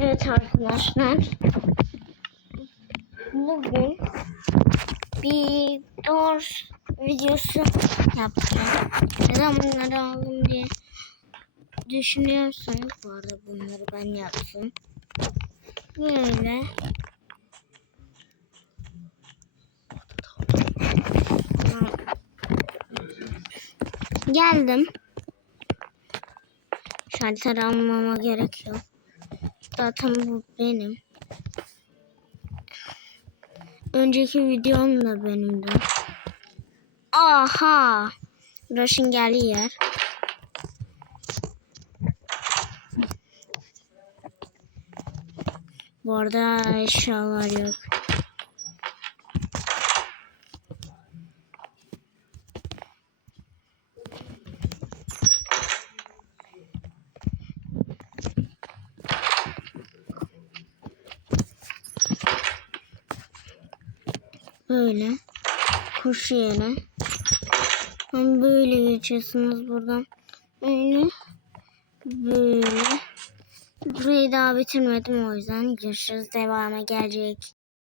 Evet arkadaşlar. Bugün bir doors videosu yapacağım. Neden bunları aldım diye düşünüyorsanız bu arada bunları ben yaptım. Böyle. Geldim. Şalter almama gerek yok. Zaten bu benim. Önceki videom da benimdi. Aha! Rush'ın geldiği yer. Bu arada eşyalar yok. Böyle. Kurşu yere. Hem böyle geçiyorsunuz buradan. Böyle. Böyle. Burayı daha bitirmedim o yüzden görüşürüz. Devamı gelecek.